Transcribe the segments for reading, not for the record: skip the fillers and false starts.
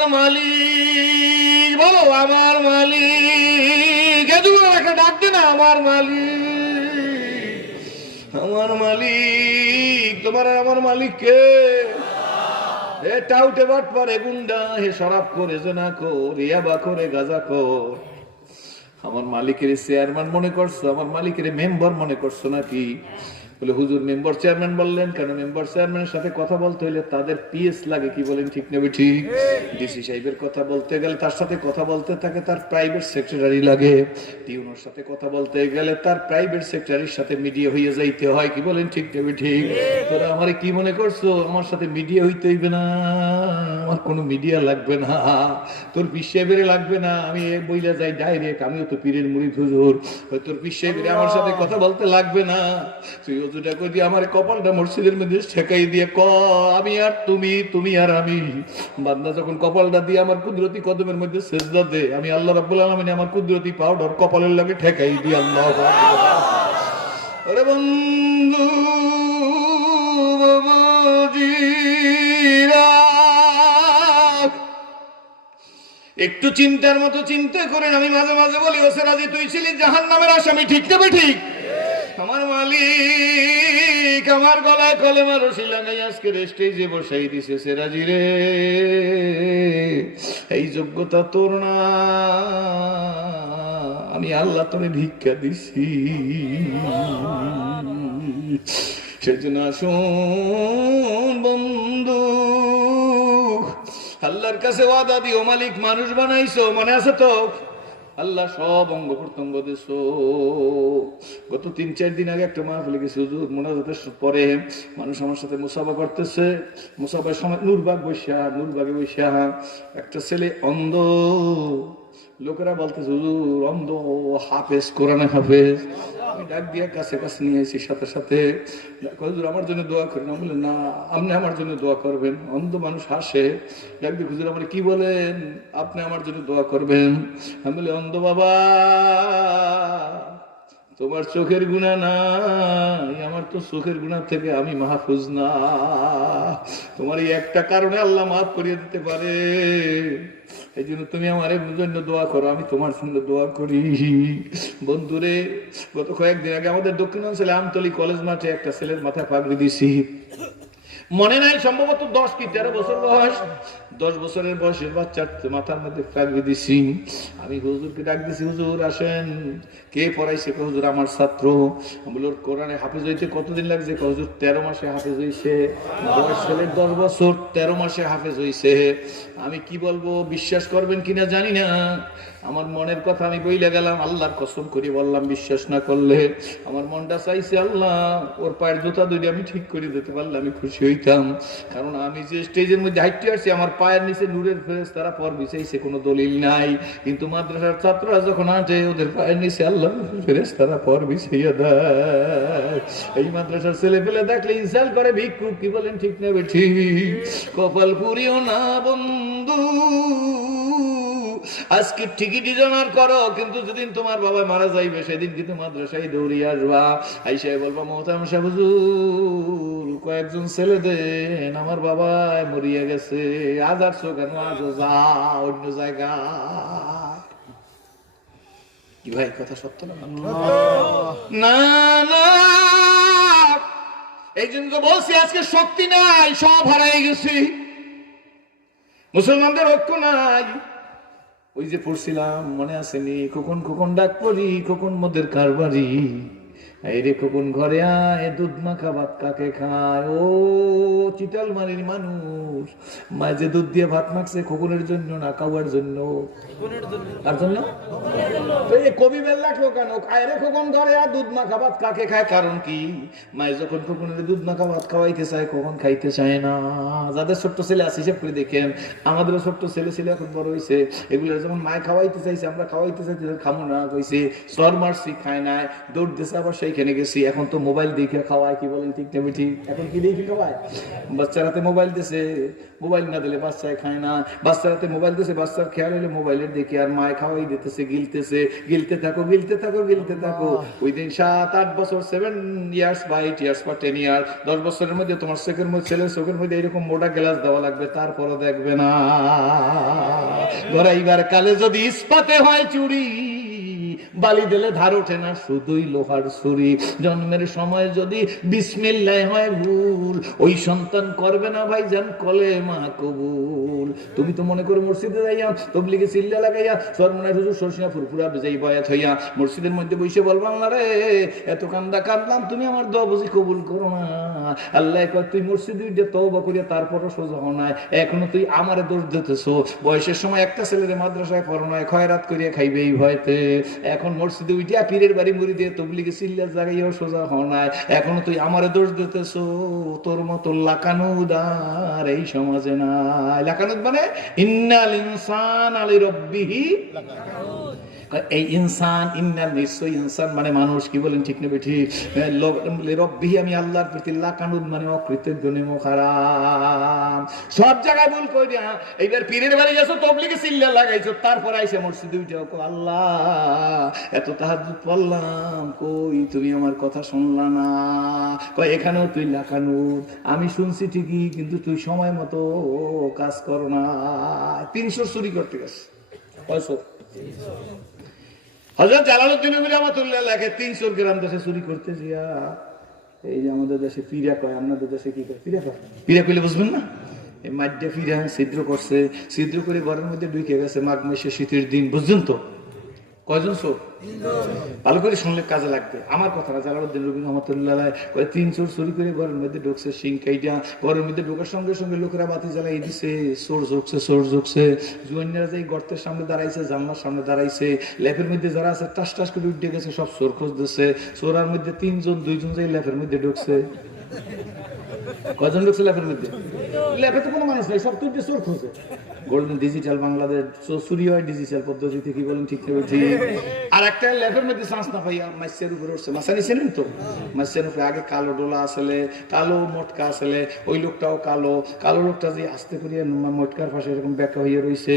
আমার মালিক, বলো আমার মালিক, একটা ডাক দে না, আমার মালিক, আমার মালিক। তোমার আর আমার মালিক কে? হে টাউটে বাট পারে গুন্ডা, হে শরাব করে জেনা কর, ইয়াবা করে গাঁজা কর। আমার মালিকের চেয়ারম্যান মনে করছো? আমার মালিকের মেম্বার মনে করছো নাকি? বলে হুজুর মেম্বার চেয়ারম্যান বললেন কেন? মেম্বার চেয়ারম্যানের সাথে কথা বলতে হইলে তাদের পিএস লাগে, কি বলেন ঠিক নেবে ঠিক? ডিসি সাহেবের কথা বলতে গেলে তার সাথে কথা বলতে থাকে তার প্রাইভেট সেক্রেটারি লাগে, টিউনোর সাথে কথা বলতে গেলে তার প্রাইভেট সেক্রেটারির সাথে মিডিয়া হইয়া যাইতে হয়, কি বলেন ঠিক নেবে ঠিক? তোরা আমারে কি মনে করছো? আমার সাথে মিডিয়া হইতে হইবে না, আমার কোনো মিডিয়া লাগবে না, তোর পীর সাহেবের লাগবে না, আমি বইলা যাই ডাইরেক্ট, আমিও তো পীরের মুরিদ হুজুর, তোর পীর সাহেবের আমার সাথে কথা বলতে লাগবে না। তুই অজুটা করে আমার কপালটা মসজিদের মধ্যে ঠেকাই দিয়ে ক আমি আর তুমি, তুমি আর আমি। বান্দা যখন কপালটা দিয়ে আমার কুদরতি কদমের মধ্যে সেজদা দে, আমি আল্লাহ রাব্বুল আলামিন আমার কুদরতি পাউডার কপালের লাগে ঠেকাই দিই। আল্লাহ আরে বন্ধু একটু চিন্তার মতো চিন্তা করেন। আমি মাঝে মাঝে বলি ও সেরাজি তুই ছিলি জাহান্নামের আসামি, ঠিক না ঠিক? আমার মালিক আমার গলায় কলেমা রশি লাগাই আজকে স্টেজে বসাই দিছে। সেরাজি রে, এই যোগ্যতা তোর না, আমি আল্লাহ তোরে ভিক্ষা দিছি। সেজন্য আসুন বন্ধু, আল্লাহর কাছে ওয়াদা দিও, মালিক মানুষ বানাইছো, মনে আছে তো? আল্লাহ সব অঙ্গ প্রত্যঙ্গ দিছো। গত 3-4 দিন আগে একটা মাহফিলে গেছি হুজুর, মোনাজাতের পরে মানুষ আমার সাথে মুসাফা করতেছে। মুসাফার সময় নূরবাগে বৈশা একটা ছেলে অন্ধ, লোকেরা বলতেছে হুজুর অন্ধ, হাফেজ, কোরআনে হাফেজ। আমি ডাক দিয়ে কাছে কাছে নিয়ে এসেছি, সাথে সাথে হুজুর আমার জন্য দোয়া করেন। আমি বললেন না, আপনি আমার জন্য দোয়া করবেন। অন্ধ মানুষ হাসে, ডাক দিয়ে হুজুর আমার কি বলেন? আপনি আমার জন্য দোয়া করবেন। আমি বলি অন্ধ বাবা, তোমার চোখের গুণা নাই, আমার তো চোখের গুণা থেকে আমি মাহফুজ না। তোমার এই একটা কারণে আল্লাহ মাফ করিয়ে দিতে পারে, এই জন্য তুমি আমার জন্য দোয়া করো, আমি তোমার জন্য দোয়া করি। বন্ধুরে, গত কয়েকদিন আগে আমাদের দক্ষিণাঞ্চলে আমতলী কলেজ মাঠে একটা ছেলের মাথায় পাগড়ি দিছি, মনে নাই সম্ভবত 10 কি 13 বছর বয়স, 10 বছরের বয়সের বাচ্চার মাথার মধ্যে পাগড়ি দিছি। আমি হুজুরকে ডাক দিছি, হুজুর আসেন। কে পড়াইছে? হুজুর আমার ছাত্র। আমি বলি কোরআনে হাফেজ হইতে কতদিন লাগছে? হুজুর 13 মাসে হাফেজ হইছে। বয়স ছেলের 10 বছর, 13 মাসে হাফেজ হইছে। আমি কি বলবো, বিশ্বাস করবেন কিনা জানি না, আমার মনের কথা আমি বইলে গেলাম, আল্লাহর কসম করে বললাম, বিশ্বাস না করলে আমার মনটা চাইছে আল্লাহ ওর পায়ের জুতা দুইটা আমি ঠিক করে দিতে পারলে আমি খুশি হইতাম। কারণ আমি যে স্টেজের মধ্যে হাঁটতে আসছি, আমার পায়ের নিচে নূরের ফেরেশতারা পর বিছাইছে, কোনো দলিল নাই। কিন্তু মাদ্রাসার ছাত্ররা যখন হাঁটে, ওদের পায়ের নিচে আল্লাহ ফেরেশতারা পর বিছাইয়া দেয়। এই মাদ্রাসার ছেলে পেলে দেখলে ইনসাল করে, ভিক্ষুক, কি বলেন ঠিক না ঠিক? কপাল পুরিও না বন্ধু, আজকে টিকিটি জমার করো, কিন্তু যেদিন তোমার বাবা মারা যাইবে সেদিন কিন্তু মাদ্রাসায় দৌড়িয়ে আসবা, আইসাই বলবা মোহতারাম সাহেব হুজুর কয়েকজন ছেলে দেন, আমার বাবা মরিয়া গেছে, আজ আসছো কেন? আজও যা অন্য জায়গা। কি ভাই কথা সত্য না? না না, এই জন্য তো বলছি আজকে শক্তি নাই, সব হারাই গেছি, মুসলমানদের ঐক্য নাই। ওই যে পড়ছিলাম মনে আসেনি, খোকন খোকন ডাক পড়ি, খোকন মোদের কারবারি, এই রে খোকন ঘরে আয়, দুধ মাখা ভাত কাকে খায়? ও চিটাল মারির মানুষ, মায়ে যে দুধ দিয়ে ভাত মাখছে খোকনের জন্য না কাউয়ার জন্য? তার জন্য। তো এই কবি বেল লাগলো কেন? আয় রে খোকন ঘরে আয়, দুধ মাখা ভাত কাকে খায়? কারণ কি? মায়ে যখন খোকনের দুধ মাখা ভাত খাওয়াইতে চায়, কখন খাইতে চায় না। যাদের ছোট্ট ছেলে আছে হিসেব করে দেখেন, আমাদেরও ছোট্ট ছেলে ছিল, এখন বড় হয়েছে, এগুলো যেমন মায় খাওয়াইতে চাইছে, আমরা খাওয়াইতে চাইছি, খামো না কইছে, সর মারছি খায় নাই, দৌড় দিছে, আবার সেইখানে গেছি। এখন তো মোবাইল দেখে খাওয়ায়, কি বলেন ঠিক না ঠিক? এখন কি দেখে খাওয়ায়? বাচ্চারাতে মোবাইল দিছে, মোবাইল না দিলে বাচ্চায় খায় না, বাচ্চারাতে মোবাইল দিছে, বাচ্চার খেয়াল হলে মোবাইলের দেখে, আর মায় খাওয়াই দিতেছে, গিলতেছে, গিলতে থাকো গিলতে থাকো গিলতে থাকো। ওই দিন 7-8 বছর, 7 years বা 8 years বা 10 years, 10 বছরের মধ্যে তোমার চোখের মধ্যে, ছেলের চোখের মধ্যে এরকম মোটা গ্লাস দেওয়া লাগবে, তারপরও দেখবে না। গড়াইবার কালে যদি ইস্পাতে হয় চুরি, বালি দিলে ধার ওঠে না শুধুই লোহার ছুরি। জন্মের সময় যদি বিসমিল্লাহ হয় ভুল, ওই সন্তান করবে না ভাইজান কলেমা কবুল। তুমি তো মনে করো মসজিদে যাইয়া তবলিগে চিল্লা লাগাইয়া সর্বনাশ হুজুর সরসিনা ফুরফুরা বেজাই বয়াত হইয়া মসজিদের মধ্যে বসে বলবা না রে এত কান্দা কাঁদলাম, তুমি আমার দোয়া বুঝি কবুল করো না। আল্লাহ কয় তুই মসজিদে উঠে তওবা করিয়া তারপরও সোজা হও নাই, এখনো তুই আমারে দোষ দিতেছো। বয়সের সময় একটা ছেলেরে মাদ্রাসায় পড়ানো হয়, খয়রাত করিয়া খাইবে এই ভয়তে। এখন মসজিদে উঠিয়া পীরের বাড়ি মুড়ি দিয়ে তবলিগে চিল্লা জাগাইয়াও সোজা হও নাই, এখনো তুই আমারে দোষ দিতেছো। তোর মতো লাকানুদার এই সমাজে নাই। লাকানুদ মানে ইন্নাল ইনসান আলি রাব্বিহি লাকানুদ। এই ইনসান ইন্নাল নিশ্চয় ইনসান মানে মানুষ, কি বলেন ঠিক নেবে ঠিক। রব্বিহি আমি আল্লাহর প্রতি, লাকানুদ মানে অকৃতজ্ঞ নেমখারাম। সব জায়গায় ভুল কইরা এইবার পীরের বাড়ি গেছো তবলিগে চিল্লা লাগাইছো, তারপর আইসা মসজিদে উঠে আল্লাহ এত তাহাজ্জুদ পড়লাম কই তুমি আমার কথা শুনলা না। কয় এখানেও তুই লাকানুদ, আমি শুনছি ঠিকই কিন্তু তুই সময় মতো কাজ করো না। 300 চুরি করতে গেছে, কয়শো? হযরত জালালউদ্দিন রহমাতুল্লাহ লেখে 300 গ্রাম দেশে চুরি করতে গিয়া, এই যে আমাদের দেশে পিরা কয়, আপনাদের দেশে কি কয়? পিরা কয়। পিরা কইলে বুঝবেন না? এই মাধ্যে পিরা ছিদ্র করছে, ছিদ্র করে ঘরের মধ্যে ঢুকে গেছে মাঘ মাসে শীতের দিন, বুঝছেন তো? কয়জন চোর? ভালো করে শুনলে কাজে লাগবে আমার কথাটা। জালালউদ্দিন রহমাতুল্লাহ কয় 3 চোর চুরি করে ঘরের মধ্যে ঢুকছে, সিংকাইটা ঘরের মধ্যে ঢোকার সঙ্গে সঙ্গে লোকেরা বাতি জ্বালাই দিছে, চোর ঝুঁকছে চোর ঝুঁকছে। জুয়ান্নারা যাই গর্তের সামনে দাঁড়াইছে, জানলার সামনে দাঁড়াইছে, ল্যাপের মধ্যে যারা আছে টাস টাস করে উঠে গেছে, সব চোর খুঁজতেছে। চোরার মধ্যে 3 জন, 2 জন যাই ল্যাপের মধ্যে ঢুকছে। কয়জন ঢুকছে ল্যাপের মধ্যে? ল্যাপে তো কোনো মানুষ নাই, সব তো উঠে চোর খুঁজে। গোল্ডেন ডিজিটাল বাংলাদেশ চুরি হয় ডিজিটাল পদ্ধতিতে, কি বলেন ঠিক নেবে ঠিক। আর একটা ল্যাপের মধ্যে চান্স না পাইয়া মাছের উপরে উঠছে। মাছা নিছেন তো? মাছের উপরে আগে কালো ডোলা আসলে, কালো মটকা আসলে, ওই লোকটাও কালো। কালো লোকটা যে আস্তে করিয়া মটকার পাশে এরকম ব্যাকা হইয়া রয়েছে।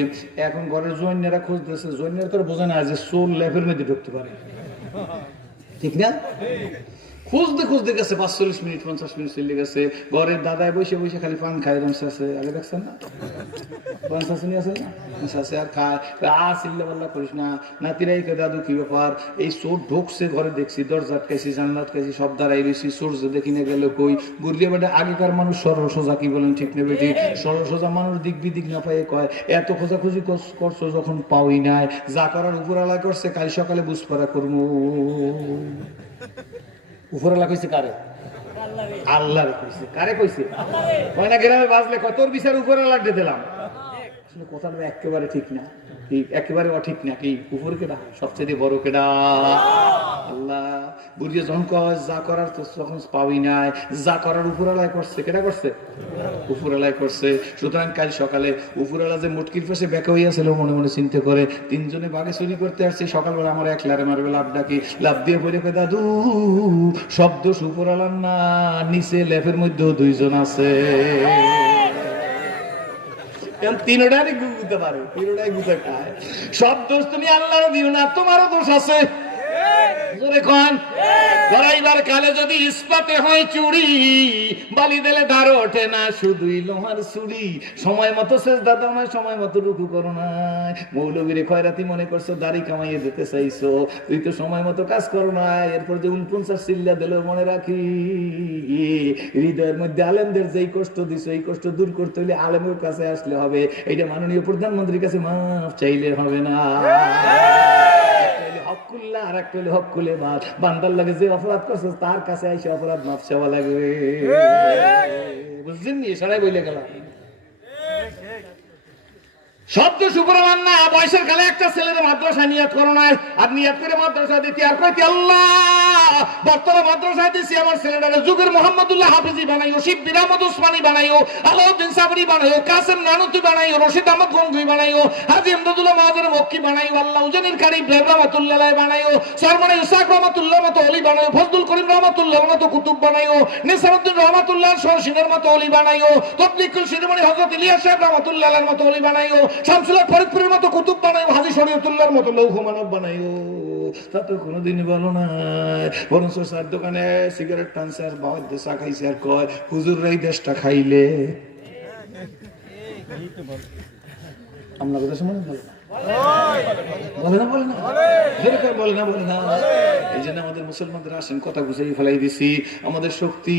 এখন ঘরের জৈন্যরা খুঁজতেছে, জৈন্যরা তো বোঝে না যে চোর ল্যাপের মধ্যে ঢুকতে পারে, ঠিক না? খুঁজতে খুঁজতে গেছে 45 মিনিট 50 মিনিট চলে গেছে। ঘরের দাদায় বসে বসে খালি পান খায়, আছে আগে দেখছেন না? পান শাসনি আছে না, শাসে আর খায়। আর চিল্লা পাল্লা করিস না। নাতিরাই কে দাদু কি ব্যাপার, এই চোর ঢুকছে ঘরে, দেখছি দরজা আটকাইছি, জানলা আটকাইছি, সব দাঁড়াই রয়েছি, সূর্য দেখি না গেল কই। গুরিয়া বেটা আগেকার মানুষ সরল সোজা, কি বলেন ঠিক নেবে ঠিক। সরল সোজা মানুষ দিক বিদিক না পাই কয় এত খোঁজাখুঁজি করছো যখন পাওই নাই, যা করার উপরালা করছে, কাল সকালে বুঝপাড়া করবো। উপরালা কইছে কারে? আল্লাহ কইছে। কারে কইছে? কয় না গ্রামে বাজলে কত বিচার উপরালা দিলাম। আসলে কথাটা একেবারে ঠিক না, ঠিক একেবারে অঠিক না। কি উপর কেডা? সবচেয়ে বড় কেডা? আল্লাহ। বুঝিয়ে যখন কয় যা করার তো তখন পাওই নাই, যা করার উপরালায় করছে। কেডা করছে? উপরালায় করছে। সুতরাং কাল সকালে উপরালা যে মুটকির পাশে বেঁকা হইয়াছিল, মনে মনে চিন্তা করে 3 জনে বাঘে চুরি করতে আসছে, সকালবেলা আমার একলারে মারবে, লাভ ডাকি, লাভ দিয়ে পড়ে কয় দাদু শব্দ উপরালার না, নিচে ল্যাপের মধ্যেও 2 জন আছে। তিনটারই গুতে পারে, তিনটাই গুতে খায়। সব দোষ তুমি আল্লাহর দিও না, তোমারও দোষ আছে। গড়াইবার কালে যদি ইস্পাতে হয় চুরি, বালি দিলে ধার ওঠে না শুধুই লোহার ছুরি। সময় মতো সেজদা দাও না, সময় মতো রুকু করো না। মৌলবীরে খয়রাতি মনে করছো, দাড়ি কামাইয়ে দিতে চাইছো, তুই তো সময় মতো কাজ করো না। এরপর যে 49 চিল্লা দিল, মনে রাখি হৃদয়ের মধ্যে আলেমদের যেই কষ্ট দিছো, এই কষ্ট দূর করতে হলে আলেমের কাছে আসলে হবে। এইটা মাননীয় প্রধানমন্ত্রীর কাছে মাফ চাইলে হবে না। আর একটা হলে হক খুলে বান্দার লাগে যে অপরাধ করছে তার কাছে এসে অপরাধ মাফ চাওয়া লাগবে। বুঝছেন নি? সারাই বইলে গেলাম। শব্দ সুপ্রমাণ না। বয়সের কালে একটা ছেলের মাদ্রাসা নিয়াত করো নাই, আর নিয়াত করে মাদ্রাসা দিতে আর কইতে আল্লাহ বর্তমান মাদ্রাসা দিছি আমার ছেলেটারে যুগের মোহাম্মদুল্লাহ হাফিজি বানাইও, শিববির আহমদ উসমানী বানাইও, আলাউদ্দিন সাবরি বানাইও, কাসেম নানুতি বানাইও, রশিদ আহমদ গঙ্গুই বানাইও, হাজী ইমদাদুল্লাহ মাহাজের মক্কি বানাইও, আল্লাহ উজানির কারি ইব্রাহিম রহমাতুল্লাহ বানাইও, সরমানি ইসাক রহমাতুল্লাহ মতো ওলি বানাইও, ফজলুল করিম রহমাতুল্লাহ মতো কুতুব বানাইও, নিসারউদ্দিন রহমাতুল্লাহ সরসিনের মতো ওলি বানাইও, তবলিগুল শিরোমণি হযরত ইলিয়াস সাহেব রহমাতুল্লাহর মতো ওলি বানাইও, শামসুল্লাহ ফরিদপুরের মতো কুতুব বানাইও, হাজী শরীয়তুল্লাহর মতো লৌহ মানব বানাইও। তা তো কোনোদিন বলো না। বরঞ্চ স্যার দোকানে সিগারেট টানছে আর বাবার দেশা খাইছে আর কয় হুজুররা এই দেশটা খাইলে আপনাদের দেশে মনে বলে না, বলে না, বলে না, যেরকম বলে না, বলে না। এই জন্য আমাদের মুসলমানদের আসেন কথা বুঝাই ফেলাই দিছি, আমাদের শক্তি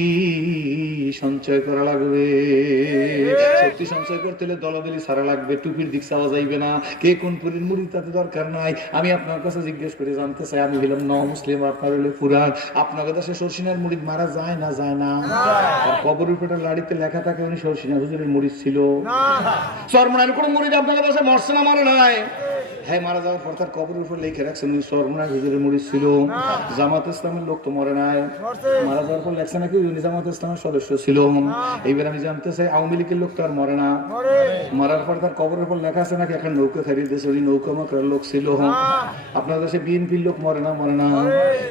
সঞ্চয় করা লাগবে। শক্তি সঞ্চয় করতে হলে দলাদলি ছাড়া লাগবে, টুপির দিক চাওয়া যাইবে না, কে কোন পুরীর মুড়ি তাতে দরকার নাই। আমি আপনার কাছে জিজ্ঞেস করে জানতে চাই, আমি হইলাম ন মুসলিম, আপনার হইলে পুরাণ, আপনার কাছে সরসিনার মুড়ি মারা যায় না, যায় না? কবরের পেটের লাড়িতে লেখা থাকে উনি সরসিনা হুজুরের মুড়ি ছিল। চরমনার কোন মুড়ি আপনার কাছে মরছে না, মারা নাই? হ্যাঁ, মারা যাওয়ার পর তার কবরের উপর লিখে রাখছেন উনি চরমনার হুজুরের মুড়ি ছিল। জামাত ইসলামের লোক তো মরে নাই, মারা যাওয়ার পর লেখছে নাকি উনি জামাত ইসলামের সদস্য ছিল। এইবার আমি জানতে চাই, আওয়ামী লীগের লোক তো আর মরে না, মারার পর তার কবরের উপর লেখা আছে নাকি এখন নৌকা খারিয়ে দিয়েছে উনি নৌকা মাকড়ার লোক ছিল। আপনার দেশে বিএনপির লোক মরে না, মরে না?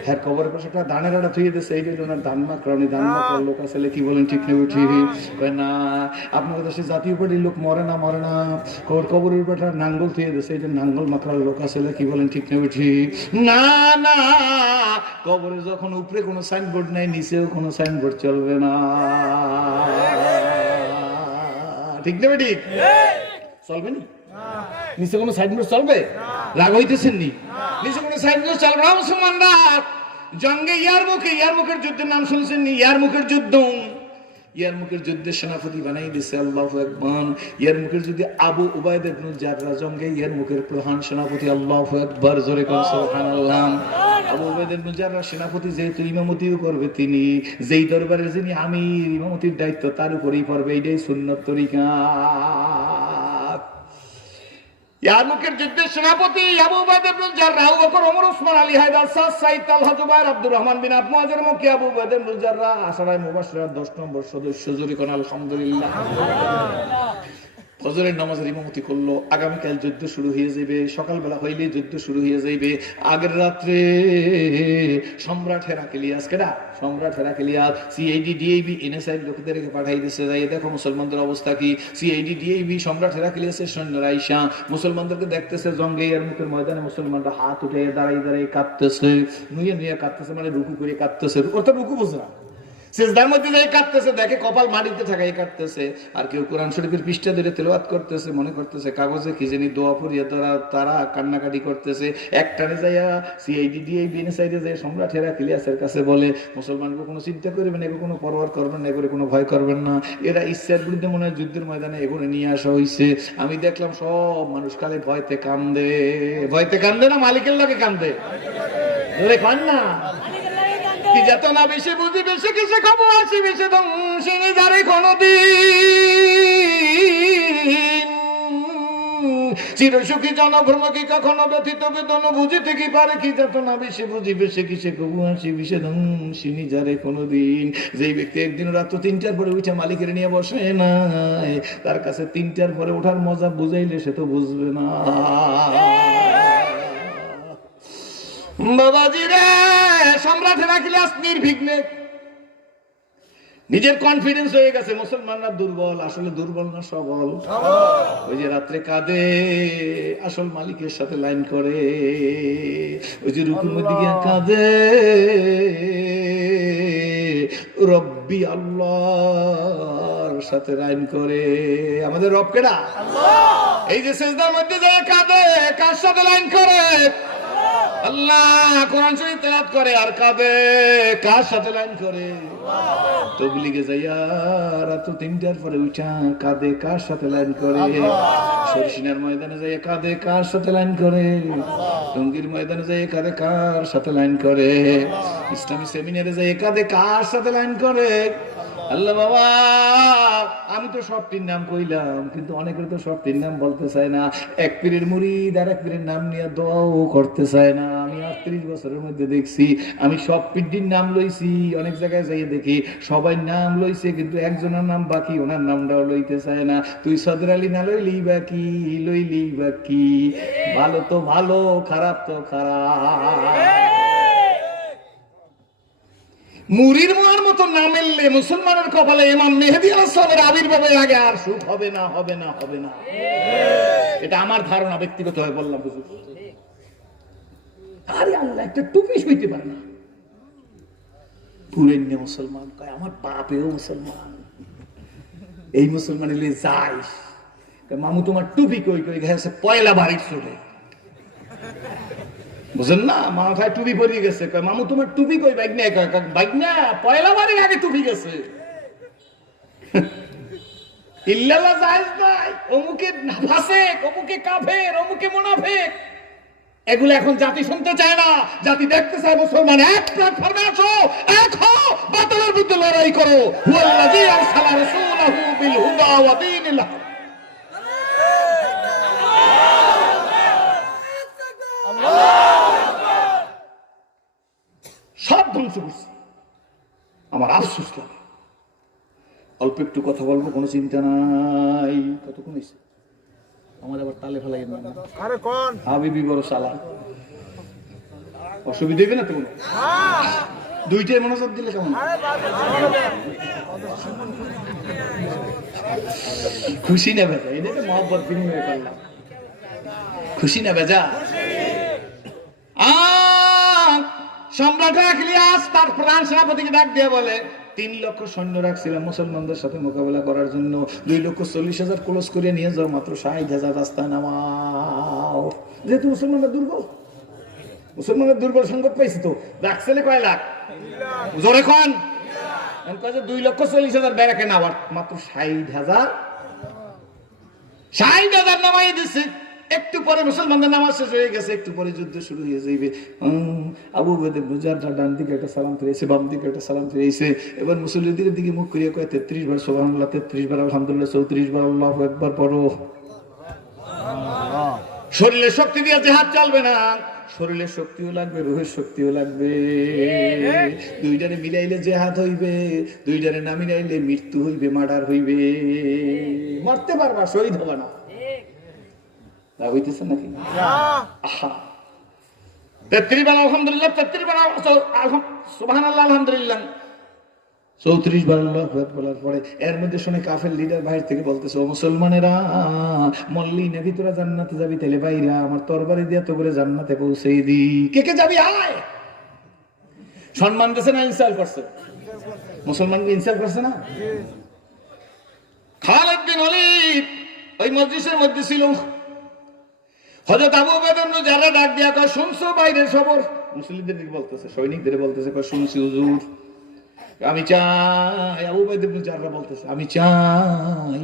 হ্যাঁ, কবরের পাশে একটা ধানের আড়া থুয়ে দিয়েছে, এই ওনার ধান মাকড়া, উনি ধান মাকড়ার লোক আসলে কি বলেন, ঠিক নেবে ঠিক না? আপনার দেশে জাতীয় পার্টির লোক মরে না, মরে না? কবরের উপর একটা নাঙ্গল থুয়ে দিয়েছে, এই যে নাঙ্গল মাকড়ার লোক আসলে কি বলেন, ঠিক নেবে ঠিক না? না, কবরে যখন উপরে কোনো সাইনবোর্ড নাই, নিচেও কোনো সাইনবোর্ড চলবে না, ঠিক নেবে ঠিক চলবে না? নিচে কোনো সাইনবোর্ড চলবে? রাগ হইতেছেন নি? নিচে কোনো সাইনবোর্ড চলবে না। মুসলমানরা জঙ্গে ইয়ারমুকের যুদ্ধের নাম শুনছেন নি? ইয়ারমুকের যুদ্ধ, ইয়ারমুকের যুদ্ধের সেনাপতি বানাই দিয়েছে আল্লাহু আকবার। ইয়ারমুকের যুদ্ধে আবু উবাইদা ইবনে জাররাহ জঙ্গে ইয়ারমুকের প্রধান সেনাপতি, আল্লাহু আকবার, জোরে কোন সুবহানাল্লাহ। আবু উবাইদা ইবনে জাররাহ সেনাপতি যেহেতু ইমামতিও করবে তিনি, যেই দরবারের যিনি আমির, ইমামতির দায়িত্ব তার উপরেই পড়বে, এইটাই সুন্নাত তরিকা। ইয়ারমুকের যুদ্ধের সেনাপতি আবু উবাইদা ইবনে জাররাহ, আবু বকর, ওমর, ওসমান, আলী, হায়দার, সাদ, সাঈদ, তালহা, জুবায়ের, আব্দুর রহমান বিন আবু মুআযের মক্কি আবু উবাইদা ইবনে জাররাহ আশারায়ে মুবাশশিরার 10 নম্বর সদস্য, জোরে কোন আলহামদুলিল্লাহ। ফজরের নামাজের ইমামতি করলো। আগামীকাল যুদ্ধ শুরু হয়ে যাবে, সকালবেলা হইলে যুদ্ধ শুরু হয়ে যাইবে। আগের রাত্রে সম্রাট হেরাক্লিয়াস, কেডা? সম্রাট হেরাক্লিয়াস সিআইডি ডিআইবি এনএসআই লোকদেরকে পাঠাই দিচ্ছে, যাই দেখো মুসলমানদের অবস্থা কি। সিআইডি ডিআইবি সম্রাট হেরাক্লিয়াসের সৈন্যরা আইসা মুসলমানদেরকে দেখতেছে, জঙ্গে ইয়ারমুকের ময়দানে মুসলমানরা হাত উঠে দাঁড়াই দাঁড়াই কাঁদতেছে, নুয়ে নুয়ে কাঁদতেছে, মানে রুকু করে কাঁদতেছে। ওটা রুকু বুঝে না, সিজদার মধ্যে যাই কাঁদতেছে, দেখে কপাল মাটিতে থাকাই কাঁদতেছে। আর কেউ কোরআন শরীফের পৃষ্ঠা ধরে তেলাওয়াত করতেছে, মনে করতেছে কাগজে কি জানি দোয়া পড়িয়ে তারা কান্নাকাটি করতেছে। একটানে যাইয়া সিআইডি ডিআইবি এনএসআইডি যায় সম্রাট হেরাক্লিয়াসের কাছে বলে, মুসলমানকে কোনো চিন্তা করবেন না, কোনো পরোয়ার করবেন না, এগুলো কোনো ভয় করবেন না, এরা ইচ্ছার বিরুদ্ধে মনে হয় যুদ্ধের ময়দানে এগুলো নিয়ে আসা হয়েছে। আমি দেখলাম সব মানুষ খালি ভয়তে কান্দে, ভয়তে কান্দে না মালিকের লাগে কান্দে, ধরে খান না কি যত না বেশি বুঝি বেশি কিসে খবর আসি বেশি ধ্বংসিনী যারে কোনদিন চিরসুখী জনভ্রম কি কখনো ব্যথিত বেদন বুঝিতে কি পারে কি যত না বেশি বুঝি বেশি কিসে কবু আসি বিষে ধ্বংসিনী যারে কোনদিন। যেই ব্যক্তি একদিন রাত 3টার পরে উঠে মালিকের নিয়ে বসে নাই, তার কাছে 3টার পরে ওঠার মজা বুঝাইলে সে তো বুঝবে না। বাবাজি রে, সম্রাট হেরাক্লিয়াস নির্বিঘ্নে, নিজের কনফিডেন্স হয়ে গেছে। মুসলমানরা দুর্বল, আসলে দুর্বল না সবল। ওই যে রাত্রে কাঁদে, আসল মালিকের সাথে লাইন করে। ওই যে রুকুর মধ্যে গিয়ে কাঁদে, রব্বি আল্লাহর সাথে লাইন করে। আমাদের রব কেডা? এই যে সিজদার মধ্যে যায় কাঁদে, কার সাথে লাইন করে? আল্লাহ। কোরআন শরীফ তেলাওয়াত করে আর কাঁদে, কার সাথে লাইন করে? তবলিগে যাইয়া রাত 3টার পরে উঠা কাঁদে, কার সাথে লাইন করে? সরসিনার ময়দানে যাইয়া কাঁদে, কার সাথে লাইন করে? টঙ্গীর ময়দানে যাইয়া কাঁদে, কার সাথে লাইন করে? ইসলামী সেমিনারে যাইয়া কাঁদে, কার সাথে লাইন করে? আল্লাহ বাবা, আমি তো সবটির নাম কইলাম, কিন্তু অনেকের তো সবটির নাম বলতে চায় না। এক পীরের মুরিদ আর এক পীরের নাম নিয়ে দোয়াও করতে চায় না। আমি 38 বছরের মধ্যে দেখছি, আমি সব পীরটির নাম লইছি, অনেক জায়গায় যাইয়ে দেখি সবাই নাম লইছে, কিন্তু একজনের নাম বাকি, ওনার নামটাও লইতে চায় না। তুই সদর আলী না লইলি বাকি, লইলি বাকি। ভালো তো ভালো, খারাপ তো খারাপ। মুরির মোয়ার মতো না মিললে মুসলমানের কপালে ইমাম মেহেদী আলাইহিস সালামের আবির্ভাবের আগে আর সুখ হবে না, হবে না, হবে না। এটা আমার ধারণা, ব্যক্তিগত হয়ে বললাম। আরে আল্লাহ একটা টুপি হইতে পারে না। পুরেন্নে মুসলমান কয় আমার বাপেও মুসলমান, এই মুসলমান এলে যাই মামু তোমার টুপি কই কই গেছে পয়লা বাড়ির চলে, বুঝেন না, মাথায় টুপি পরিয়ে গেছে, মামু তোমার টুপি কই, বাইক না বাইক না পয়লা বাড়ির আগে টুপি গেছে। ইল্লাল্লাহ জায়েজ নাই, অমুকে ফাসিক, অমুকে কাফের, অমুকে মুনাফিক, এগুলো এখন জাতি শুনতে চায় না। জাতি দেখতে চায় মুসলমান এক প্ল্যাটফর্মে আসো, এক হও, বাতিলের বিরুদ্ধে লড়াই করো। হুয়াল্লাযী আরসালা রাসূলাহু বিল হুদা ওয়া দীনিল হক। সব ধ্বংস করছে। আমার আফসোস লাগে। অল্প একটু কথা বলবো, কোনো চিন্তা নাই। কতক্ষণ হয়েছে? আমার আবার তালে ফেলাই না, আরে কোন হাবিবি বড় সালা, অসুবিধা হবে না তো? দুইটাই মনোযোগ দিলে কেমন? খুশি না বেজা? এটা মহব্বত বিনিময় করলাম। খুশি না বেজা? সম্রাট আখলিয়াস তার প্রাণ সেনাপতিকে ডাক দিয়ে বলে, 3 লক্ষ সৈন্য রাখছিলাম মুসলমানদের সাথে মোকাবেলা করার জন্য, 2,40,000 ক্লোজ করে নিয়ে যাও, মাত্র 60,000 রাস্তা নামাও। যেহেতু মুসলমানরা দুর্বল, মুসলমানদের দুর্বল সংকট পাইছি, তো রাখছিলে কয় লাখ? জোরে কোন? 2,40,000 ব্যারাকে নামার, মাত্র 60,000 নামাই দিচ্ছে। একটু পরে মুসলমানদের নামাজ শেষ হয়ে গেছে, একটু পরে যুদ্ধ শুরু হয়ে যাইবে। আবু উবাইদা ইবনে জাররা ডান দিকে একটা সালাম ফিরেছে, বাম দিকে একটা সালাম ফিরেছে। এবার মুসল্লিদের দিকে মুখ করিয়ে কয় 33 বার সুবহানাল্লাহ, 33 বার আলহামদুলিল্লাহ, 34 বার আল্লাহু আকবার পড়ো। শরীরে শক্তি দিয়ে জিহাদ চলবে না, শরীরের শক্তিও লাগবে, রুহের শক্তিও লাগবে। দুইটারে মিলাইলে জিহাদ হইবে, দুইটারে না মিলাইলে মৃত্যু হইবে, মার্ডার হইবে। মরতে পারবা, শহীদ হবা না। হইতেছে নাকি? 33 বার আলহামদুলিল্লাহ, 33 বার সুবহানাল্লাহ আলহামদুলিল্লাহ, 34 বার আল্লাহু আকবার বলার পরে এর মধ্যে শুনে কাফের লিডার বাইরে থেকে বলতেছে, ও মুসলমানেরা, মল্লি নাকি তোরা জান্নাতে যাবি, তাহলে বাইরা আমার তরবারি দিয়ে তো করে জান্নাতে পৌঁছেই দি। কে কে যাবি আয়। সম্মান দিয়েছে না ইনসাল্ট করছে? মুসলমানকে ইনসাল্ট করছে না? খালিদ বিন ওলীদ ওই মজলিসের মধ্যে ছিল। হযরত আবু উবাইদা ইবনে জাররা ডাক দিয়া কয়, শুনছো বাইরের খবর? মুসলিমদের দিকে বলতেছে, সৈনিকদের বলতেছে, কয় শুনছি হুজুর, আমি চাই। আবু উবাইদা ইবনে জাররা বলতেছে, আমি চাই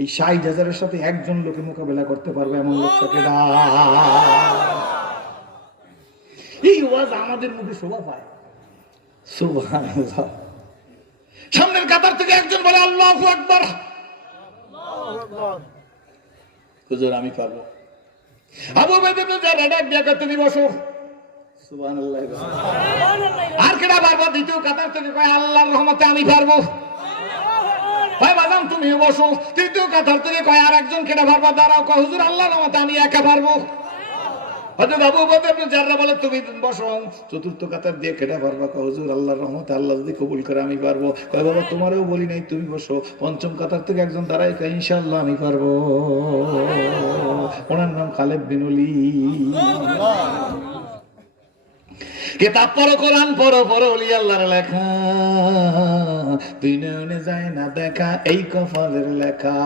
এই 60,000-এর সাথে একজন লোকে মোকাবেলা করতে পারবে এমন লোকটাকে এই ওয়াজ আমাদের মুখে শোভা পায়। সুবহানাল্লাহ। সামনের কাতার থেকে একজন বলে আল্লাহু আকবার, হুজুর আমি পারবো। আবু উবাইদা ইবনে জাররা ডাক দিয়া কয়, তুমি বসো। সুবহানাল্লাহ। আর কেডা পারবো? দ্বিতীয় কাতার থেকে কয়, আল্লাহর রহমতে আমি পারবো। ভাই বাজান তুমিও বসো। তৃতীয় কাতার থেকে কয়, আর একজন কেডা পারবো? দাঁড়াও। কয়, হুজুর আল্লাহর রহমতে আমি একা পারবো। হযরত আবু উবাইদা ইবনে জাররা বলে, তুমি বসো। চতুর্থ কাতার দিয়ে কেডা পারবা? কয়, হুজুর আল্লাহর রহমতে আল্লাহ যদি কবুল করে আমি পারবো। কয়, বাবা তোমারও বলি নাই, তুমি বসো। পঞ্চম কাতার থেকে একজন দাঁড়ায়, কয়, ইনশাআল্লাহ আমি পারবো। ওনার নাম খালিদ বিন ওলীদ। কিতাব পড়ো, কোরআন পড়ো, পড়ো ওলি আল্লাহর লেখা, দুই নয়নে যায় না দেখা, এই কপালের লেখা।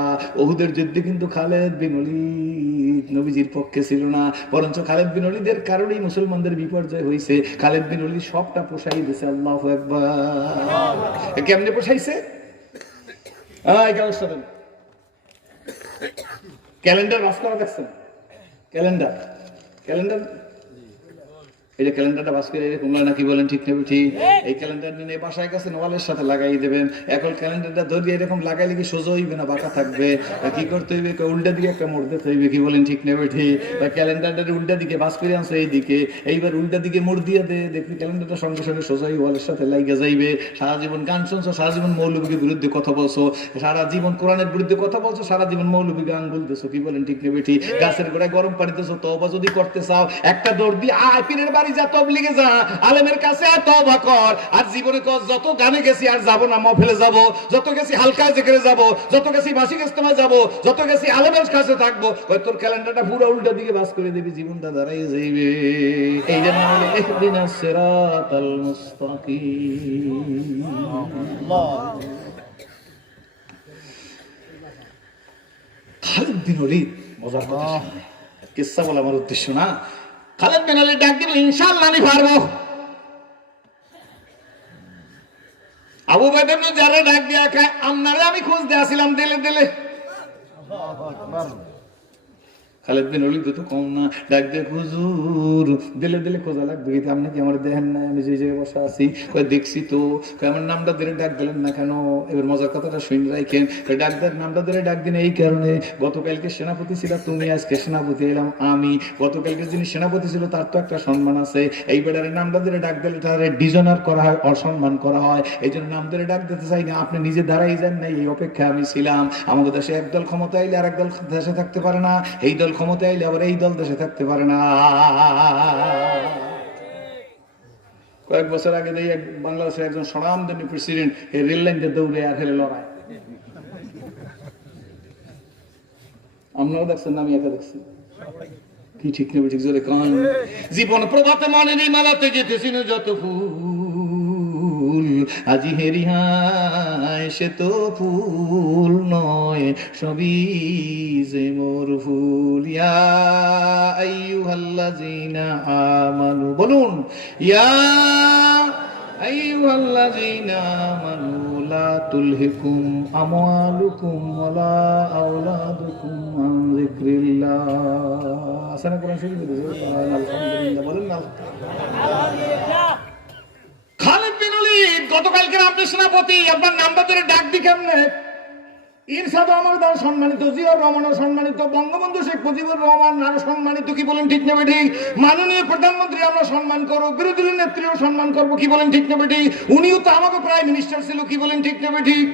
উহুদের যুদ্ধে কিন্তু খালিদ বিন ওলীদ নবীজির পক্ষে ছিল না, বরঞ্চ খালিদ বিন ওলীদের কারণেই মুসলমানদের বিপর্যয় হয়েছে। খালিদ বিন ওলীদ সবটা পোষাই দিয়েছে। আল্লাহু আকবার। কেমনে পোষাইছে? ক্যালেন্ডার বাস করা দেখছেন? ক্যালেন্ডার, ক্যালেন্ডার, এই যে ক্যালেন্ডারটা বাস করে এরকম নাকি বলেন, ঠিক নেবে ঠিক? এই ক্যালেন্ডার নিয়ে বাসায় কাছে ওয়ালের সাথে লাগাই দেবেন। এখন ক্যালেন্ডারটা ধরিয়ে এরকম লাগাইলে কি সোজা হইবে না বাঁকা থাকবে? কি করতে হইবে? উল্টা দিকে একটা মোড় দিতে হইবে, কি বলেন, ঠিক নেবে ঠিক? ক্যালেন্ডারটা উল্টা দিকে বাস করে আনছে এই দিকে, এইবার উল্টা দিকে মোড় দিয়ে দে, দেখবি ক্যালেন্ডারটা সঙ্গে সঙ্গে সোজাই ওয়ালের সাথে লাগিয়ে যাইবে। সারা জীবন গান শুনছো, সারা জীবন মৌলবীর বিরুদ্ধে কথা বলছো, সারা জীবন কোরআনের বিরুদ্ধে কথা বলছো, সারা জীবন মৌলবী গান বলতেছো, কি বলেন, ঠিক নেবে ঠিক? গাছের গোড়ায় গরম পানি দিতেছো, তওবা যদি করতে চাও একটা দৌড় দিয়ে আয় পীরের বাড়ি যা, তবলিগে যা, আলেমের কাছে আর তওবা কর। আর জীবনে কর, যত গানে গেছি আর যাব না, মাহফিলে যাব, যত গেছি হালকা জিকিরে যাব, যত গেছি মাসিক ইজতেমায় যাব, যত গেছি আলেমের কাছে থাকবো, ওই তোর ক্যালেন্ডারটা পুরো উল্টা দিকে বাস করে দিবি, জীবনটা দাঁড়াইয়ে যাইবে। এই জন্য বলে ইহদিনাস সিরাতাল মুস্তাকিম। খালিদ বিন ওলীদ, মজার কথা শুনে কিসসা বলা আমার উদ্দেশ্য না। খালিদ বিন ওলীদ ডাক দিল, ইনশাআল্লাহ আমি পারবো। আবু বকর ইবনে জাররা ডাক দিয়া কয়, আপনারে আমি খোঁজ দিয়েছিলাম দিলে দিলে। খালিদ বিন ওলীদ তো কম না, ডাক দিয়ে, হুজুর দিলে দিলে খোঁজা লাগবে, আপনি কি আমার দেখেন না আমি যে জায়গায় বসা আছি? কয় দেখছি তো। আমার নামটা ধরে ডাক দিলেন না কেন? এবার মজার কথাটা শুনে রাখেন। ডাক দেন, নামটা ধরে ডাক দিন এই কারণে, গতকালকে সেনাপতি ছিল তুমি, আজকে সেনাপতি এলাম আমি। গতকালকে যিনি সেনাপতি ছিল তার তো একটা সম্মান আছে, এই বেড়ারে নামটা ধরে ডাক দিলে তার ডিজনার করা হয়, অসম্মান করা হয়। এই জন্য নাম ধরে ডাক দিতে চাই না। আপনি নিজে দাঁড়াই যান না, এই অপেক্ষা আমি ছিলাম। আমাদের দেশে একদল ক্ষমতা আইলে আর একদল দেশে থাকতে পারে না, এই দল ক্ষমতা আইলে আবার এই দল দেশে থাকতে পারে না। কয়েক বছর আগে দেখি বাংলাদেশের একজন স্বনামধন্য প্রেসিডেন্ট এই রেল লাইনটা দৌড়ে আর হেলে লড়াই। আমরাও দেখছেন না, আমি একা দেখছি। কি ঠিক নেবে ঠিক জোরে কান। জীবন প্রভাতে মনে নেই মালাতে যেতেছিল যত ফুল, আজি হেরিহায় সে তো ফুল নয়, সবই যে মোর ফুল। ইয়া আইয়ুহাল্লাযীনা আমানু, বলুন ইয়া আইয়ুহাল্লাযীনা আমানু লা তুলহিকুম আমওয়ালুকুম ওয়ালা আওলাদুকুম আন যিকরিল্লাহ। আসলে কোরআন শরীফে বলেছে আলহামদুলিল্লাহ, বলুন না আলহামদুলিল্লাহ। খালিদ বিন ওলীদ গতকালকে আপনি সেনাপতি, আপনার নামটা ধরে ডাক দি কেমনে? ইরশাদ আমার দ্বারা সম্মানিত, জিয়াউর রহমান সম্মানিত, বঙ্গবন্ধু শেখ মুজিবুর রহমান আরো সম্মানিত, কি বলেন ঠিক না বেঠিক? মাননীয় প্রধানমন্ত্রী আমরা সম্মান করবো, বিরোধী দলের নেত্রীও সম্মান করবো, কি বলেন ঠিক না বেঠিক? উনিও তো আমাকে প্রাইম মিনিস্টার ছিল, কি বলেন ঠিক না বেঠিক?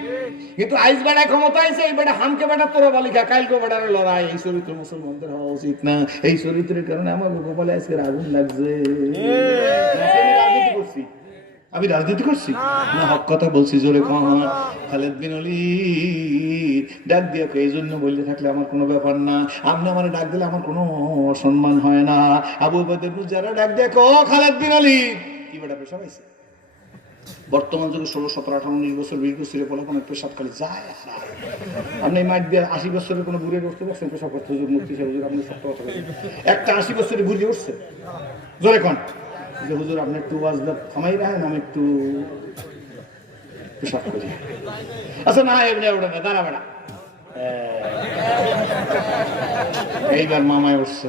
কিন্তু আইজ বেড়ায় ক্ষমতা আইছে, এই বেড়া হামকে বেড়া তোরা বালিকা, কালকে বেড়ার লড়াই। এই চরিত্র মুসলমানদের হওয়া উচিত না। এই চরিত্রের কারণে আমার কপালে আজকে আগুন লাগছে। রাজনীতি করছি, আমি রাজনীতি করছি না, হক কথা বলছি জোরে কম। খালিদ বিন ওলীদ ডাক দিয়ে এই জন্য বলতে থাকলে আমার কোনো ব্যাপার না, আপনি আমার ডাক দিলে আমার কোনো সম্মান হয় না। আবু বকর ইবনে জাররা ডাক দিয়ে ও খালিদ বিন ওলীদ, কি বেটা পেশা পাইছে? বর্তমান যুগে 16, 17, 18, 19 বছর 20 বছরের বলে কোনো পেশাব খালি যায়। আপনি মাঠ দিয়ে 80 বছরের কোনো বুড়ে উঠতে পারছেন পেশাব করতে? হুজুর মুফতি সাহেব, হুজুর আপনি সত্য কথা বলেন, একটা 80 বছরের বুড়ি উঠছে জোরে কোন যে হুজুর আপনি একটু ওয়াজটা থামাই রাখেন, আমি একটু পেশাব করি। আচ্ছা না এমনি ওটা না, দাঁড়া বেড়া, এইবার মামায় উঠছে,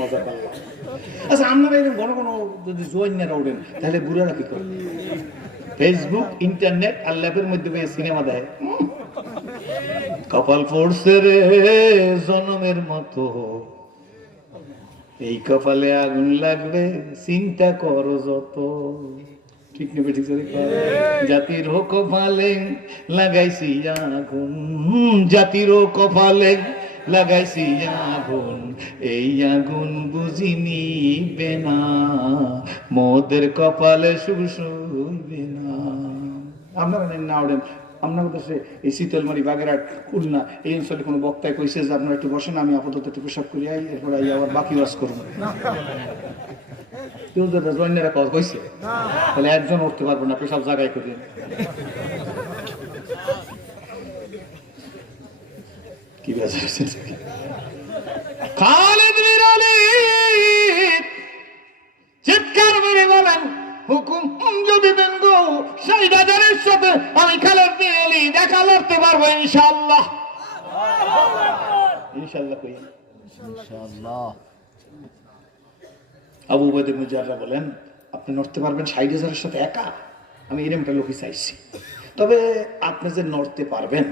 মজা করলাম। আচ্ছা আপনারা এরকম ঘন ঘন যদি জোয়ান্যারা ওঠেন তাহলে বুড়ারা কি করে? ফেসবুক, ইন্টারনেট আর ল্যাপের মধ্যে সিনেমা দেয়। কপাল পড়ছে রে জনমের মতো, এই কপালে আগুন লাগবে চিন্তা করো যত। ঠিক নেবে ঠিক জাতির কপালে লাগাইছি আগুন, জাতির কপালে লাগাইছি আগুন, এই আগুন বুঝি নিবে না, মোদের কপালে শুইবে না। আপনারা না ওঠেন, আপনার কাছে এই শীতলমারি, বাগেরহাট, খুলনা এই অঞ্চলে কোনো বক্তায় কইছে যে আপনারা একটু বসেন, আমি আপাতত একটু পেশাব করি আই, এরপর আই আবার বাকি ওয়াজ করবো? কেউ যদি জয়েনেরা কথা কইছে তাহলে একজন উঠতে পারবো না, পেশাব জায়গায় করি। কি খালিদ বিন ওলীদ চিৎকার মেরে বলেন, হুকুম যদি দেন গো শহীদ হাজারের সাথে আমি খালিদ বিন ওলীদ দেখা লড়তে পারবো ইনশাআল্লাহ। ইনশাআল্লাহ কই ইনশাআল্লাহ। আবু বকর ইবনে জাররা বলেন, আপনি নড়তে পারবেন 60,000-এর সাথে একা? আমি এরকমটা লোকই চাইছি, তবে আপনি যে নড়তে পারবেন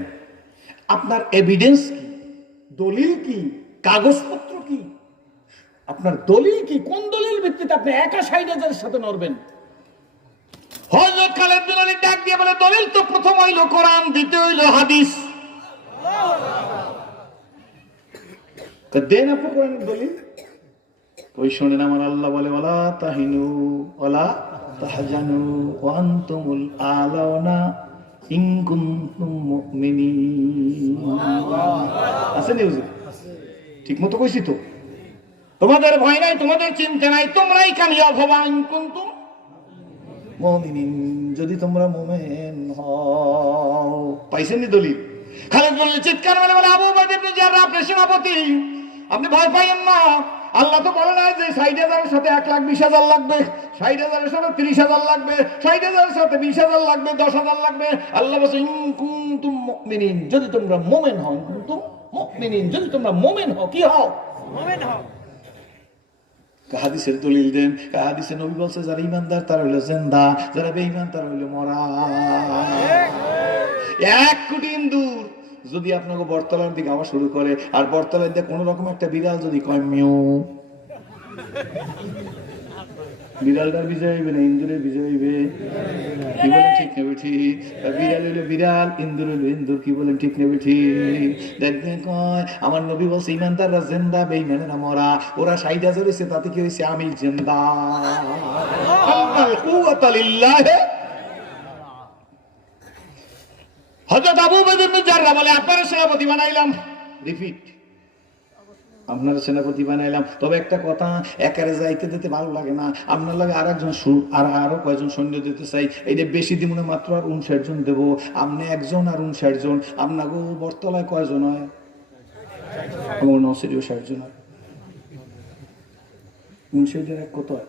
আপনার এভিডেন্স কি, দলিল কি, কাগজপত্র কি? আপনার দলিল কি? কোন দলিল ভিত্তিতে আপনি একা 60,000-এর সাথে নড়বেন? হযরত খালিদ বিন ওলীদ ডাক দিয়ে বলে, দলিল তো প্রথম হইল কোরআন, দ্বিতীয় হইল হাদিস। দেন আপনি কোরআনের দলিল। ওই শোনেন আমার আল্লাহ বলে, ওয়ালা তাহিনু ওয়ালা তাহজানু ওয়া আনতুমুল আলাউনা ইন কুনতুম মুমিনিন। আছে নিউজ ঠিক মতো কইছি তো? তোমাদের ভয় নাই, তোমাদের চিন্তা নাই, তোমরাই কামিয়াব হবা ইন কুনতুম মুমিনিন যদি তোমরা মুমিন হও। পাইছেন দলিল? খালিদ বলল চিৎকার মেরে বলে আবু বকর ইবনে জাররাহ আপনি সেনাপতি, আপনি ভয় পাইয়েন না। আল্লাহ তো বলে নাই যে ৬০,০০০ সাথে ১,২০,০০০ লাগবে, ৬০,০০০ সাথে ৩০,০০০ লাগবে, ৬০,০০০ সাথে ২০,০০০ লাগবে, ১০,০০০ লাগবে। আল্লাহ বলছে ইন কুনতুম মুমিনিন যদি তোমরা মুমিন হও, কুনতুম মুমিনিন যদি তোমরা মুমিন হও, কি হও? মুমিন হও। হাদিসের দলিল দেন। হাদিসে নবী বলছে যারা ইমানদার তারা হইলো জিন্দা, যারা বেঈমান তারা হইলো মরা। ১ কোটি ইন্দুর যদি আপনাকে বটতলার দিকে আওয়াজ শুরু করে, আর বটতলার দিকে কোন রকম একটা বিড়াল যদি কয় মিউ, বিড়ালটার বিজয় হইবে না ইন্দুরের বিজয় হইবে? কি বলেন ঠিক নেবে ঠিক? বিড়াল হইলো বিড়াল, ইন্দুর হইলো ইন্দুর, কি বলেন ঠিক নেবে ঠিক? দেখবেন কয় আমার নবী বলছে ইমানদাররা জিন্দা, বেঈমানেরা মরা। ওরা ৬০,০০০ হইছে, তাতে কি হইছে? আমি জিন্দা। আল কুওয়াতা লিল্লাহ। হযরত আবু বকর ইবনে জাররাহ বলে আপনারা সেনাপতি বানাইলাম। রিপিট, আপনারা সেনাপতি বানাইলাম, তবে একটা কথা, একারে যাইতে দিতে ভালো লাগে না। আপনার লাগে আরেকজন আরো কয়েকজন সৈন্য দিতে চাই, এইটা বেশি দিব না, মাত্র আর ৫৯ জন দেবো। আপনি একজন আর ৫৯ জন। আপনাকে বটতলায় কয়জন হয়? আমার নসিরিও ৬০ জন হয়। ৫৯ এক কত হয়?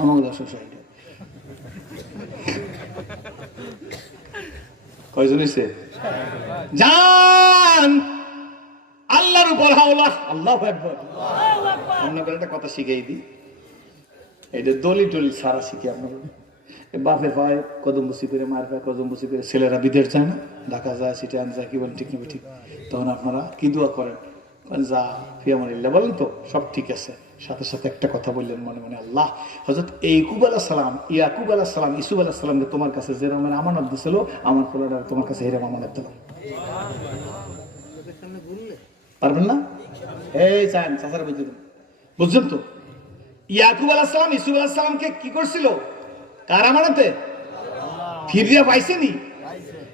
আমার ১০,৬০ কয়জন হয়েছে? জান আল্লাহর উপর হাওলা। আল্লাহু আকবার। আপনাকে একটা কথা শিখাই দিই, এটা দলি টলি সারা শিখি আপনার। বাপে পায় কদম বসি করে, মার পায় কদম বসি করে, ছেলেরা বিদেশ যায় না, ঢাকা যায়, সিটান যায়, কি বলেন ঠিক নেবে ঠিক? তখন আপনারা কি দোয়া করেন? যা ফিয়ামানিল্লাহ বলেন তো সব ঠিক আছে, সাথে সাথে একটা কথা বললেন মনে মনে, আল্লাহ হযরত ইয়াকুব আলাইহিস সালাম, ইয়াকুব আলাইহিস সালাম, ইউসুফ আলাইহিস সালামকে তোমার কাছে যেরকম আমানত দিছিল, আমার পোলাটা তোমার কাছে এরকম আমানত দিলাম। পারবেন না? এই চান চাচার বুঝতে বুঝছেন তো? ইয়াকুব আলাইহিস সালাম ইউসুফ আলাইহিস সালামকে কি করছিল? কার আমানতে? ফিরিয়ে পাইছেনি?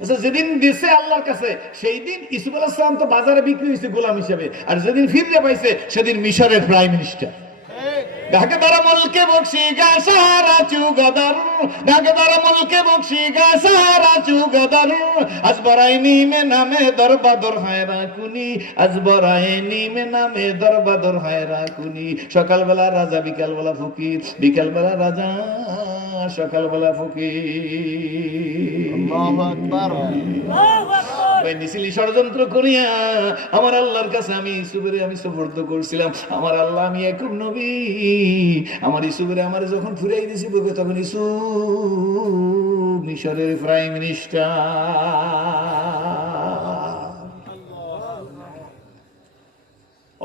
আচ্ছা, যেদিন দিছে আল্লাহর কাছে সেই দিন ইউসুফ আলাইহিস সালাম তো বাজারে বিক্রি হয়েছে গোলাম হিসেবে, আর যেদিন ফিরিয়ে পাইছে সেদিন মিশরের প্রাইম মিনিস্টার। ঢাকেদার মুলকে বকশি গা সারা চুগদার, ঢাকেদার মুলকে বকশি গা সারা চুগদার, আজ বরাইনি মে নামে দরবাদর হায়রা কুনি, আজ বরাইনি মে নামে দরবাদর হায়রা কুনি। সকালবেলা রাজা, বিকালবেলা ফকির, বিকালবেলা রাজা, সকালবেলা ফকির। আল্লাহু আকবার। ষড়যন্ত্র করিয়া আমার আল্লাহর কাছে আমি ইউসুফের আমি সুপর্দ করছিলাম। আমার আল্লাহ, আমি ইয়াকুব নবী, আমার ইউসুফের আমার যখন ফিরাই দিয়েছি বুকে, তখন ইউসুফ মিশরের প্রাইম মিনিস্টার।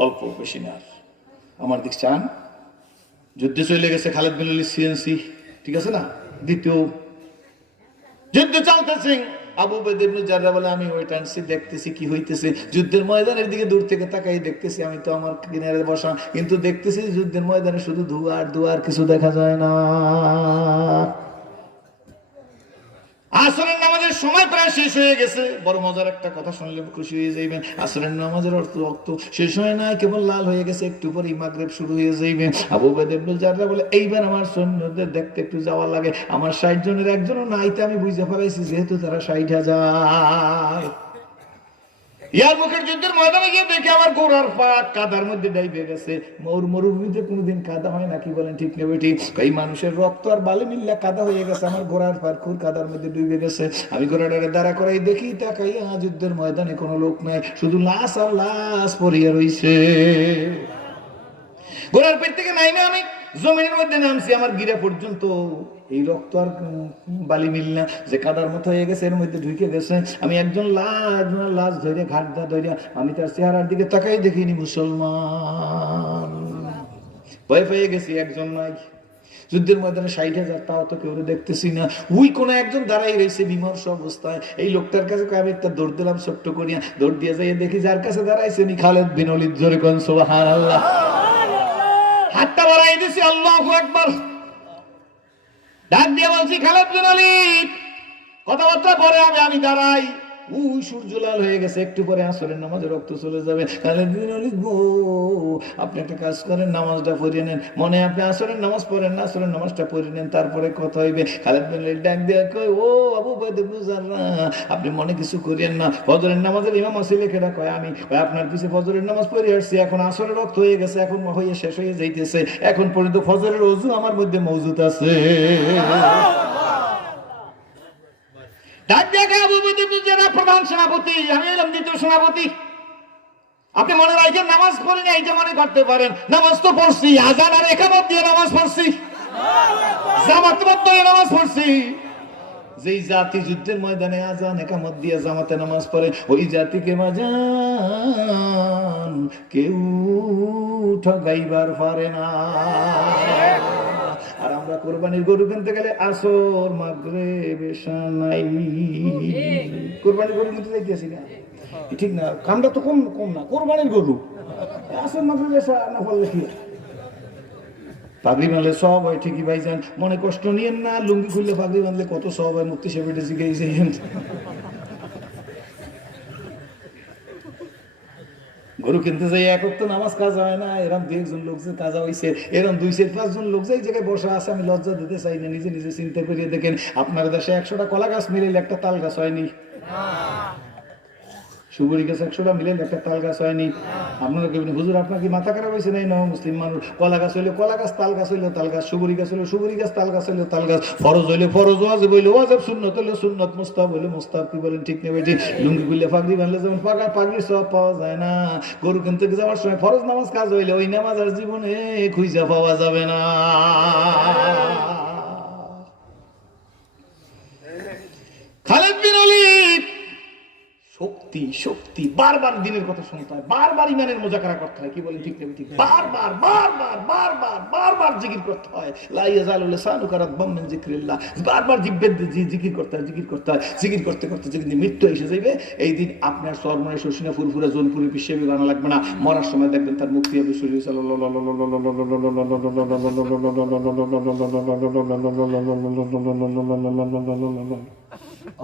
অল্প বেশি না। আমার দিক চান, যুদ্ধে চলে গেছে খালিদ বিন ওয়ালিদ সিএনসি, ঠিক আছে না? দ্বিতীয় যুদ্ধ চলতেছে, আবু বকর ইবনে জাররাহ বলে আমি ওই টানছি, দেখতেছি কি হইতেছে। যুদ্ধের ময়দানের দিকে দূর থেকে তাকাই দেখতেছি, আমি তো আমার কিনারে বসা, কিন্তু দেখতেছি যুদ্ধের ময়দানে শুধু ধোঁয়ার ধোঁয়ার, কিছু দেখা যায় না। আসরের নামাজের সময় প্রায় শেষ হয়ে গেছে। বড় মজার একটা কথা শুনলে খুশি হয়ে যাইবেন। আসরের নামাজের রক্ত শেষ হয় নাই, কেবল লাল হয়ে গেছে, একটু পরে মাগরিব শুরু হয়ে যাইবে। আবু বকর ইবনে জাররাহ বলে এইবার আমার সৈন্যদের দেখতে একটু যাওয়া লাগে, আমার ৬০ জনের একজনও নাইতে আমি বুঝতে পারাইছি, যেহেতু তারা ৬০,০০০। ইয়ারমুকের যুদ্ধের ময়দানে গিয়ে দেখে আমার ঘোড়ার পা কাদার মধ্যে ডাইবে গেছে। মরুভূমিতে কোনোদিন কাদা হয় না, কি বলেন ঠিক নেবে ঠিক? এই মানুষের রক্ত আর বালি মিল্লা কাদা হয়ে গেছে, আমার ঘোড়ার পা খুব কাদার মধ্যে ডুবে গেছে। আমি ঘোড়াটারে দাঁড়া করাই দেখি, তাকাইয়া যুদ্ধের ময়দানে কোনো লোক নাই, শুধু লাশ আর লাশ পড়িয়া রইছে। ঘোড়ার পেট থেকে নাইমে আমি জমিনের মধ্যে নামছি, আমার গিরা পর্যন্ত এই রক্ত আর বালি মিল না, যে কাদার মতো হয়ে গেছে, এর মধ্যে ঢুকে গেছে। আমি একজন লাশ ধরে ঘাটটা ধরে আমি তার চেহারার দিকে তাকাই দেখিনি, মুসলমান। ভয় পেয়ে গেছি, একজন নাই। যুদ্ধের ময়দানে ৬০,০০০, তাও তো কেউ দেখতেছি না। ওই কোন একজন দাঁড়াই রয়েছে বিমর্ষ অবস্থায়। এই লোকটার কাছে আমি একটা দৌড় দিলাম, ছোট্ট করিয়া দৌড় দিয়ে যাই, দেখি যার কাছে দাঁড়াইছে নি খালিদ বিন ওয়ালিদ। জোরে কোন সুবহানাল্লাহ। হাতটা বাড়াই দিছি, আল্লাহু আকবার। ডাক দিয়ে বলছি খালিদ বিন ওয়ালিদ, কথাবার্তা পরে আমি দাঁড়াই। ওই সূর্য লাল হয়ে গেছে, একটু পরে আসরের নামাজে রক্ত চলে যাবে। খালেদ বিন ওয়ালিদ গো, আপনি একটা কাজ করেন, নামাজটা পড়িয়ে নেন। মনে আপনি আসরের নামাজ পড়েন না, আসরের নামাজটা পড়িয়ে নেন, তারপরে কথা হইবে। খালেদ বিন ওয়ালিদ ডাক দিয়ে কয়, ও আবু উবাইদা ইবনে জাররাহ, আপনি মনে কিছু করিয়েন না, ফজরের নামাজের ইমাম আসলে কেডা? কয় আমি। কয় আপনার পিছে ফজরের নামাজ পড়ে আসছি, এখন আসরের রক্ত হয়ে গেছে, এখন হয়ে শেষ হয়ে যাইতেছে, এখন পর্যন্ত ফজরের ওযু আমার মধ্যে মওজুদ আছে। ডাক দেখে আবু উবাইদা ইবনে জাররাহ প্রধান সেনাপতি, আমি এলাম দ্বিতীয় সেনাপতি। আপনি মনে রাখেন, নামাজ পড়ি না এইটা মনে করতে পারেন, নামাজ তো পড়ছি, আযান আর ইকামত দিয়ে নামাজ পড়ছি, জামাত দিয়ে নামাজ পড়ছি। যেই জাতি যুদ্ধের ময়দানে আযান ইকামত দিয়ে জামাতে নামাজ পড়ে, ওই জাতিকে বাজান কেউ ঠগাইবার পারে না। আর আমরা কোরবানির গরু কিনতে গেলে আসর মাগরিব এশা নাই, কোরবানির গরু কিনতে যাইতেছি না, ঠিক না? কামটা তো কম কম না, কোরবানির গরু আসর মাগরিব এশা না পড়লে কি পাগড়ি বাঁধলে সব হয় ঠিকই ভাইজান, মনে কষ্ট নিয়েন না। লুঙ্গি খুললে পাগড়ি বাঁধলে কত সব হয়, মুক্তি সেবেটে শিখেছে। গরু কিনতে যাই এক তো নামাজ কাজা হয় না, এরকম 2-1 জন লোক যে কাজা হয়েছে, এরকম 2-4-5 জন লোক যে জায়গায় বসা আছে, আমি লজ্জা দিতে চাই না। নিজে নিজে চিন্তা করিয়ে দেখেন, আপনার দেশে 100টা কলা গাছ মিলাইলে একটা তাল গাছ হয়নি, সুবরি গাছ 100টা মিলাইলে একটা তাল গাছ হয়নি। আপনারা কেমন হুজুর, আপনার কি মাথা খারাপ হয়েছে? নাই না, মুসলিম মানুষ। কলা গাছ হইলে কলা গাছ, তাল গাছ হইলে তাল গাছ, সুবরি গাছ হইলে সুবরি গাছ, তাল গাছ হইলে তাল গাছ, ফরজ হইলে ফরজ, ওয়াজিব হইলে ওয়াজিব, সুন্নত হইলে সুন্নত, মুস্তাহাব হইলে মুস্তাহাব। কি বলেন, ঠিক নেই? লুঙ্গি খুললে পাগড়ি বাঁধলে যেমন পাগড়ির সব পাওয়া যায় না, গরু কিনতে যাওয়ার সময় ফরজ নামাজ কাজ হইলে ওই নামাজ আর জীবনে খুঁজা পাওয়া যাবে না। খালেদ বিন ওয়ালিদ শক্তি শক্তি, বারবার দিনের কথা শুনতে হয়, বারবার ইমানের মোজাকারা করতে হয়। কি বলেন, ঠিক নেই? ঠিক, বারবার বারবার বারবার বারবার জিকির করতে হয়। লা ইয়াজালু লিসানুকা রাতবাম মিন যিকরিল্লাহ, বারবার জিকির করতে হয়, জিকির করতে হয়। জিকির করতে করতে যেদিন মৃত্যু এসে যাবে, এই দিন আপনার সরমনে শশিনা ফুরফুরা জোনপুরি পিসেবি বানা লাগবে না। মরার সময় দেখবেন তার মুক্তি হবে শরীর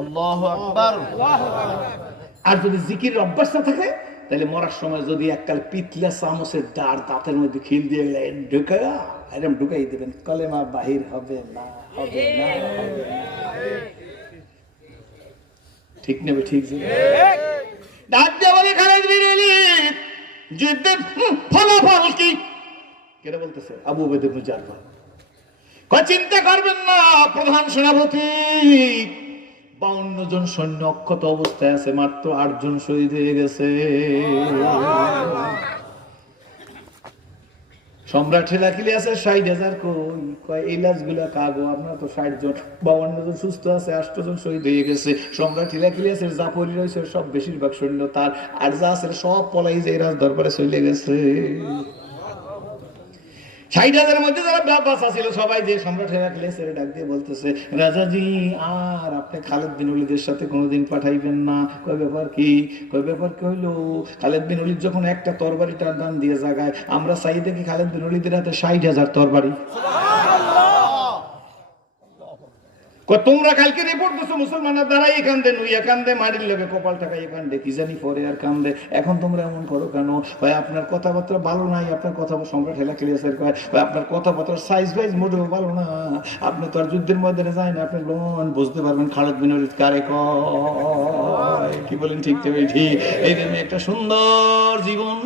আল্লাহু আকবার। আর যদি জিকিরের অভ্যাস না থাকে, তাহলে মরার সময় যদি এককাল পিতলা চামচের দাঁতের মধ্যে খিল দিয়ে ঢুকায়া এরকম ঢুকাই দেবেন, কলেমা বাহির হবে না, হবে না, হবে না। ঠিক নেবে, ঠিক যে ডাক দিয়ে বলে, খালেদ বিন ওয়ালিদ যুদ্ধের ফলাফল কি? কেন বলতেছে? আবু উবাইদা ইবনে জাররাহ কয়, চিন্তা করবেন না প্রধান সেনাপতি, 52 জন সৈন্য অক্ষত অবস্থায় আছে, মাত্র 8 জন শহীদ হয়ে গেছে। সম্রাট হেলাকিলি আছে 60,000। কই এই লাশগুলা কাগো? আপনার তো 60 জন, 52 জন সুস্থ আছে, 8 জন শহীদ হয়ে গেছে। সম্রাট হেলাকিলি আছে, জাফরি রয়েছে, সব বেশিরভাগ সৈন্য তার, আর যা আছে সব পলাই যে রাজ দরবারে চলে গেছে। 60,000 মধ্যে যারা বাস ছিল সবাই যে সম্রাট হেরাক্লিয়াসের ডাক দিয়ে বলতেছে, রাজাজি আর আপনি খালেদ বিন ওয়ালিদের সাথে কোনোদিন পাঠাইবেন না। কয় ব্যাপার কি? কয় ব্যাপার কি হইলো? খালেদ বিন ওয়ালিদ যখন একটা তরবারি টান দান দিয়ে জায়গায়, আমরা চাই দেখি খালেদ বিন ওয়ালিদের হাতে 60,000 তরবারি। তোমরা কালকে রিপোর্ট দিছো মুসলমানরা দাঁড়াই কান্দে, নুইয়া কান্দে, মারির লেগে কপাল টাকাই কান্দে, কি জানি পরে আর কান্দে। এখন তোমরা এমন করো কেন? ভাই আপনার কথাবার্তা ভালো নাই, আপনার কথা সম্রাট হেরাক্লিয়াসের কয়, ভাই আপনার কথাবার্তার সাইজ ভাইজ মোটেও ভালো না, আপনি তো আর যুদ্ধের ময়দানে যায় না, আপনি লোন বুঝতে পারবেন খালেদ বিন ওয়ালিদ কারে কয়। কি বলেন, ঠিক তবে ঠিক? এই একটা সুন্দর জীবন